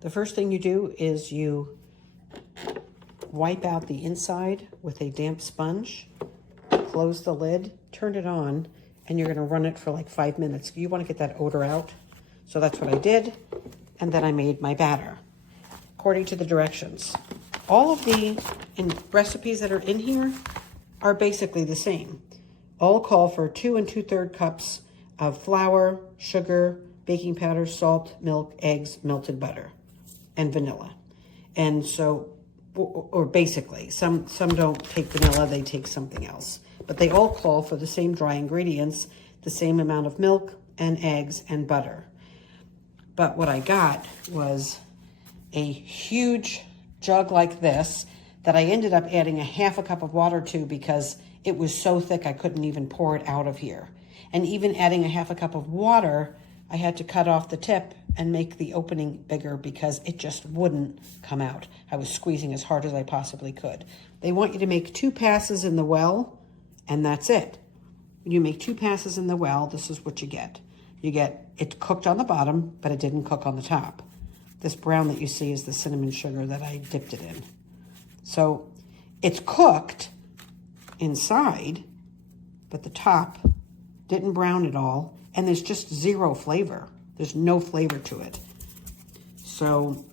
The first thing you do is you wipe out the inside with a damp sponge, close the lid, turn it on, and you're gonna run it for like 5 minutes. You wanna get that odor out. So that's what I did, and then I made my batter according to the directions. All of the recipes that are in here are basically the same. All call for 2 2/3 cups of flour, sugar, baking powder, salt, milk, eggs, melted butter, and vanilla. And so, or basically, some don't take vanilla, they take something else. But they all call for the same dry ingredients, the same amount of milk and eggs and butter. But what I got was a huge jug like this that I ended up adding a half a cup of water to because it was so thick I couldn't even pour it out of here. And even adding a half a cup of water, I had to cut off the tip and make the opening bigger because it just wouldn't come out. I was squeezing as hard as I possibly could. They want you to make 2 passes in the well, and that's it. When you make 2 passes in the well, this is what you get. You get it cooked on the bottom, but it didn't cook on the top. This brown that you see is the cinnamon sugar that I dipped it in. So it's cooked inside, but the top didn't brown at all, and there's just zero flavor. There's no flavor to it. So,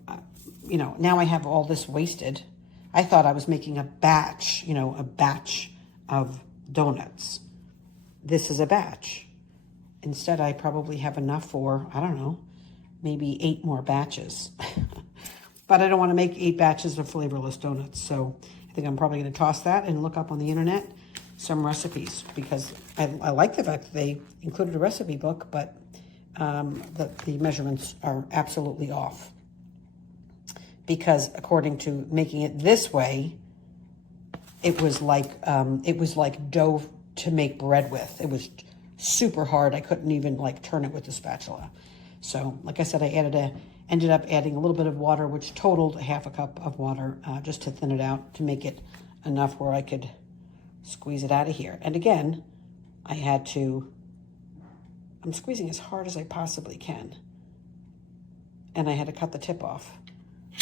you know, now I have all this wasted. I thought I was making a batch, you know, a batch of donuts. This is a batch. Instead, I probably have enough for, I don't know, maybe 8 more batches. But I don't want to make 8 batches of flavorless donuts. So I think I'm probably going to toss that and look up on the internet some recipes because I like the fact that they included a recipe book, but the measurements are absolutely off. Because according to making it this way, it was like dough to make bread with. It was super hard. I couldn't even like turn it with a spatula. So like I said, I ended up adding a little bit of water, which totaled a half a cup of water just to thin it out, to make it enough where I could squeeze it out of here. And again, I'm squeezing as hard as I possibly can. And I had to cut the tip off.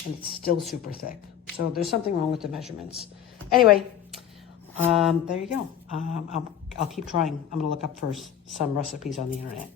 And it's still super thick. So there's something wrong with the measurements. Anyway, there you go. I'll keep trying. I'm gonna look up for some recipes on the internet.